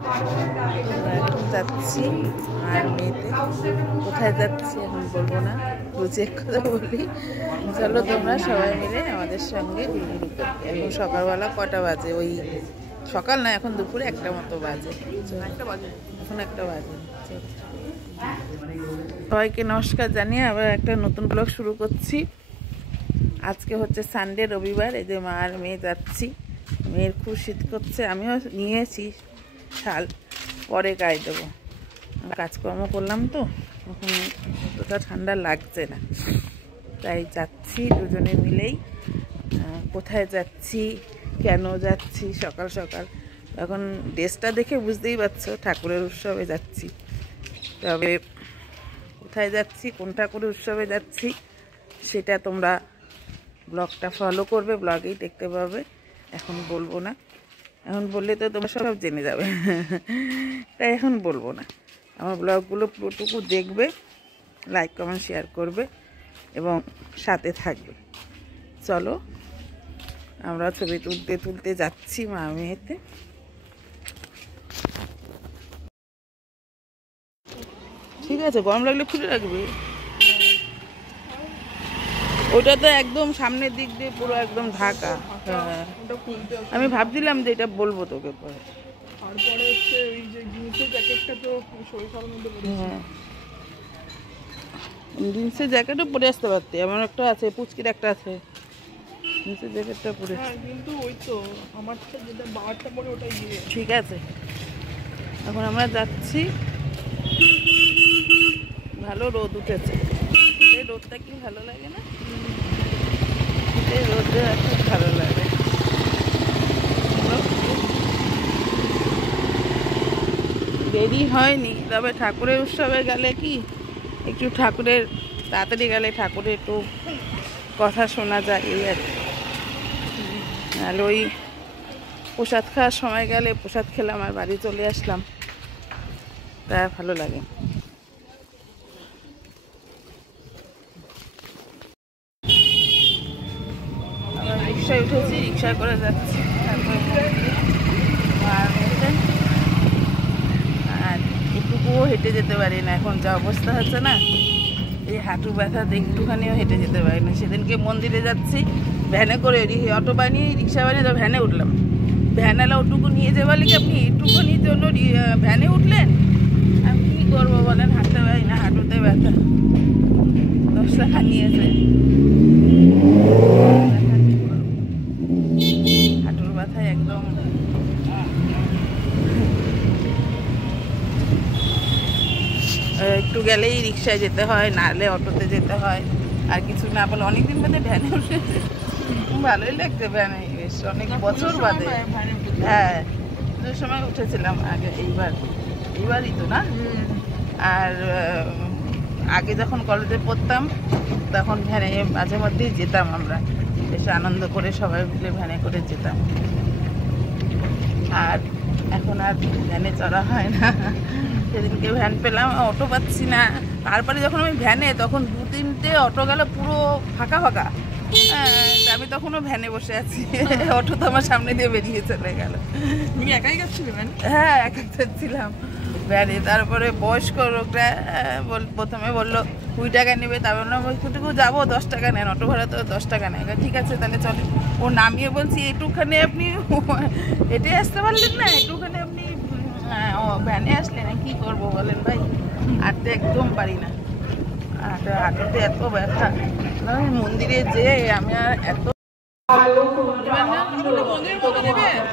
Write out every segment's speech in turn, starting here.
এখন যাচ্ছি আর মেয়েতে কোথায় যাচ্ছি এখন বলবো না, বুঝে এক কথা বলি। চলো তোমরা সবাই মিলে আমাদের সঙ্গে ঘুরঘুরি করি। এখন সকালবেলা কটা বাজে? ওই সকাল না, এখন দুপুরে 1টা মতো বাজে। এখন 1টা বাজে। সবাইকে নমস্কার জানিয়ে আবার একটা নতুন ব্লগ শুরু করছি। আজকে হচ্ছে সানডে, রবিবার। এই যে মা আর মেয়ে যাচ্ছি। মেয়ের খুব শীত করছে, আমিও নিয়েছি শাল, পরে গায়ে দেবো। কাজকর্ম করলাম তো এখন অতটা ঠান্ডা লাগছে না, তাই যাচ্ছি দুজনে মিলেই। কোথায় যাচ্ছি, কেন যাচ্ছি, সকাল সকাল এখন ড্রেসটা দেখে বুঝতেই পারছো ঠাকুরের উৎসবে যাচ্ছি। তবে কোথায় যাচ্ছি, কোন ঠাকুরের উৎসবে যাচ্ছি সেটা তোমরা ব্লগটা ফলো করবে, ব্লগেই দেখতে পাবে। এখন বলবো না, এখন বললে তো তোমরা সব জেনে যাবে, তাই এখন বলবো না। আমার ব্লগগুলো পুরোটুকু দেখবে, লাইক কমেন্ট শেয়ার করবে এবং সাথে থাকবে। চলো আমরা ছবি তুলতে তুলতে যাচ্ছি মা মেয়েতে। ঠিক আছে, গরম লাগলে খুলে রাখবে। ওটা তো একদম সামনের দিক দিয়ে পুরো একদম ঢাকা। হ্যাঁ, আমি ভাবছিলাম যে এটা বলবো তোকে পরে। তারপরে হচ্ছে এই যে জিন্সের জ্যাকেটটা তো শরীরের মধ্যে পড়ে। হ্যাঁ, জিন্সের জ্যাকেটও পরে আসতে পারতে, এমন একটা আছে, পুচকির একটা আছে জিন্সের জ্যাকেটটা পরে। হ্যাঁ, কিন্তু ওই তো আমারটা যেটা বারটা পরে ওটা ইয়ে। ঠিক আছে, এখন আমরা যাচ্ছি। ভালো রোদ উঠেছে, এই রোদটা কি ভালো লাগে না? এই রোদে খুব ভালো লাগে। দেরি হয়নি, তবে ঠাকুরের উৎসবে গেলে কি একটু ঠাকুরের তাড়াতাড়ি গেলে ঠাকুরের একটু কথা শোনা যায়, এই আর কি। নাহলে ওই প্রসাদ খাওয়ার সময় গেলে প্রসাদ খেলাম আর বাড়ি চলে আসলাম, তা ভালো লাগে। আবার রিক্সায় উঠেছি, রিক্সায় করে যাচ্ছি। আর একটুকুও হেঁটে যেতে পারি না, এখন যা অবস্থা হচ্ছে না, এই হাঁটু ব্যথাতে একটুখানিও হেঁটে যেতে পারি না। সেদিনকে মন্দিরে যাচ্ছি ভ্যানে করে, অটো বানিয়ে রিক্সা বানিয়ে তো ভ্যানে উঠলাম। ভ্যানালা ওটুকু নিয়ে যাওয়ার লিখে আপনি একটুখানির জন্য ভ্যানে উঠলেন। আমি কী করবো বলেন, হাঁটতে পারি না, হাঁটুতে ব্যথা। 10 টাকা নিয়েছে, হাঁটুর ব্যথায় একদম। একটু গেলেই রিক্সায় যেতে হয়, নাহলে অটোতে যেতে হয়, আর কিছু না বলে। অনেকদিন বাদে ভ্যানে উঠেছে, ভালোই লাগছে ভ্যানে, বেশ অনেক বছর বাদে। হ্যাঁ, যে সময় উঠেছিলাম আগে, এইবারই তো না। আর আগে যখন কলেজে পড়তাম তখন ভ্যানে মাঝে মধ্যেই যেতাম আমরা, বেশ আনন্দ করে সবাই মিলে ভ্যানে করে যেতাম। আর এখন আর ভ্যানে চড়া হয় না। সেদিনকে ভ্যান পেলাম, অটো পাচ্ছি না। তারপরে যখন আমি ভ্যানে, তখন 2-3টে অটো গেল, পুরো ফাঁকা ফাঁকা। আমি তখনও ভ্যানে বসে আছি, অটো তো আমার সামনে দিয়ে বেরিয়ে চলে গেল। তুমি একাই গেছিলে? হ্যাঁ, একাই ছিলাম ভ্যানে। তারপরে বয়স্ক লোকরা প্রথমে বললো 20 টাকা নেবে, তারপর ওইটুকু যাবো 10 টাকা নেন, অটো ভাড়া তো 10 টাকা নেয়। ঠিক আছে তাহলে চলে। ও নামিয়ে বলছি একটুখানি আপনি হেঁটে আসতে পারলেন না, একটুখানি আপনি ভ্যানে আসলেন, কি করবো বলেন ভাই, হাঁটতে একদম পারি না, হাঁটুতে এত ব্যথা। মন্দিরে যে আমি আর এত,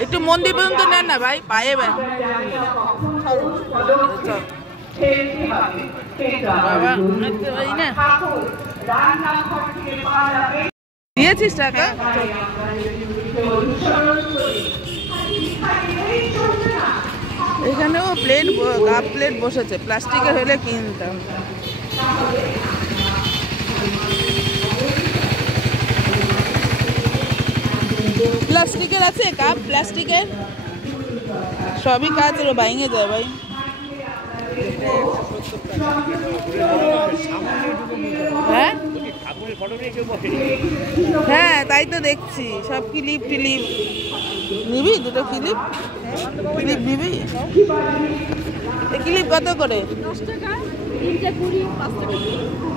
একটু মন্দির পর্যন্ত নেন না ভাই, পায়ে ব্যথা। বাবা না দিয়েছিস টাকা? এখানেও প্লেট, কাপ প্লেট বসেছে, প্লাস্টিকের হলে কিনতাম। প্লাস্টিকের আছে কাপ, প্লাস্টিকের সবই কাজ ভাঙে যায় ভাই। হ্যাঁ হ্যাঁ, তাই তো দেখছি, সব ক্লিপ টিলিপ নিবি দুটো ক্লিপ? ক্লিপ নিবি? এই ক্লিপ কত করে?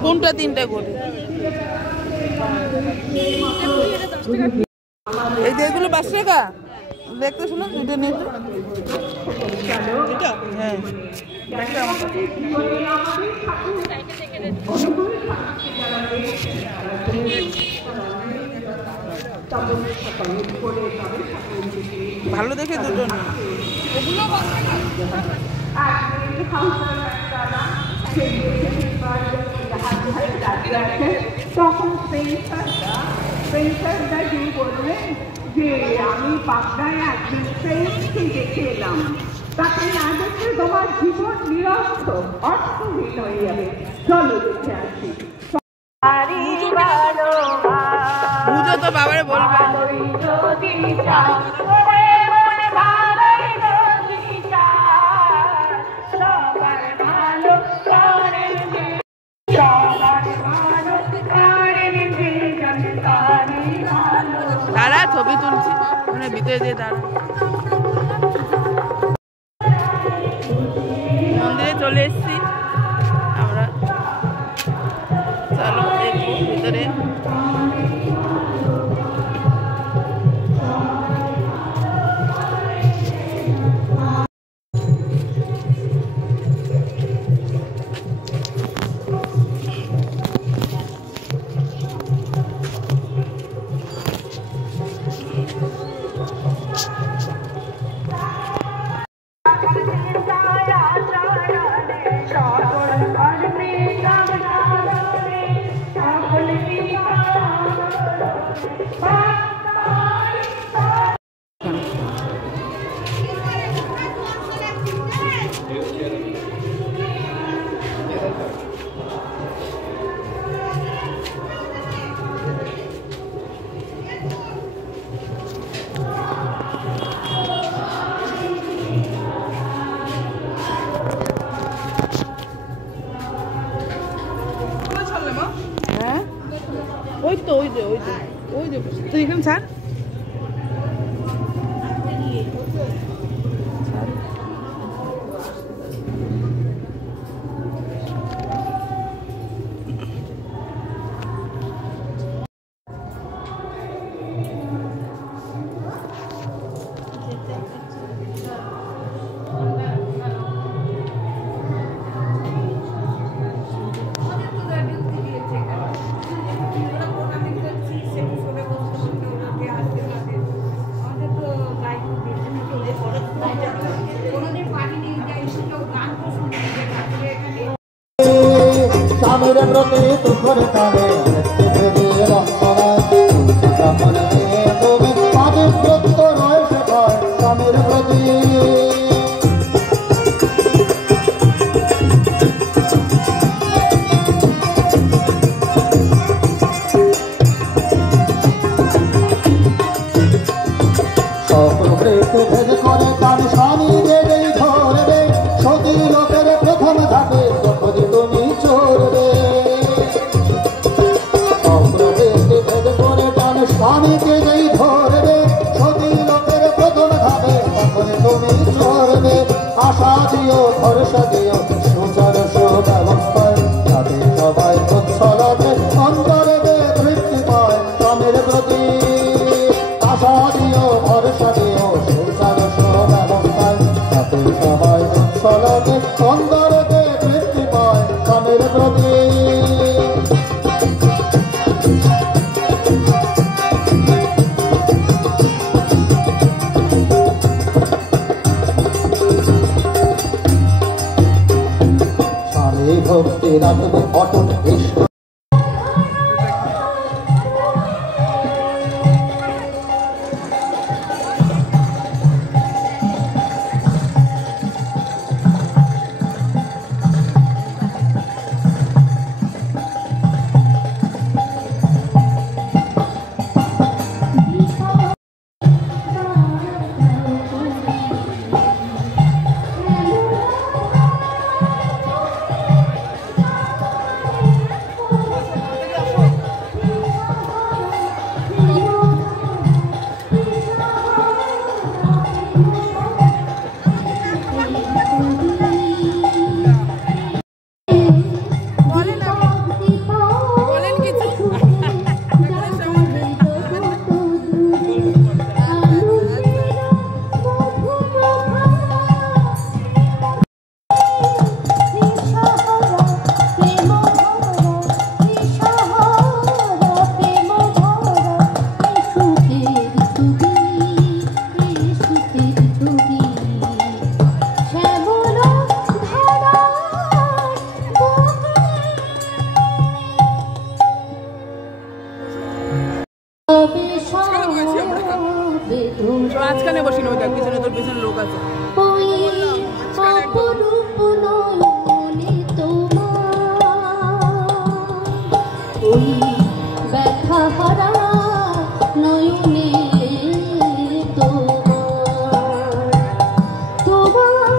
কোনটা 3টা করে? এই যে এগুলো 5 টাকা দেখতে শুনো দুটো নিয়ে হ্যাঁ ভালো দেখে দুটো নিয়ে তখন প্রিন্সারদা কি বললেন যে আমি পাবনায় একদিন প্রেমকে দেখে এলাম, তাকে না দেখে তোমার জীবন নিরর্থ অর্থহীন হয়ে যাবে। চলো দেখে আসি। বুঝো তো বাবারে বলবে দাঁড়া ছবি তুলছি ভিতরে দিয়ে দাঁড়া মন্দিরে চলে এসছি আমরা চলো দেখবো ভিতরে ওই যে তুই এখানে ছাড় স্বামীর প্রতি দুঃখের কালে তুমি স্বামীর প্রত্য রয়েছে স্বামীর প্রতি সকলকে ভেদ করে তার স্বামী দেবে ধরবে সতী লোকের প্রথম থাকে যদি তুমি চলবে ভেদ করে তার স্বামীকে যেই ধরবে সতী লোকের প্রথম থাকে তখন তুমি চলবে আশা দিও ভরসা দিও সুচার সুব্যবস্থায় যাতে সবাই উচ্ছলতে অন্তরে তৃপ্তি পায় স্বামীর প্রতি আশা দিও ভরসা দিও সুচার সুব্যবস্থায় যাতে সবাই উচ্ছলতে অন্তরে তৃপ্তি পায় স্বামীর প্রতি স্বামী ভক্তি রাখবে অটুট ইষ্ট আমার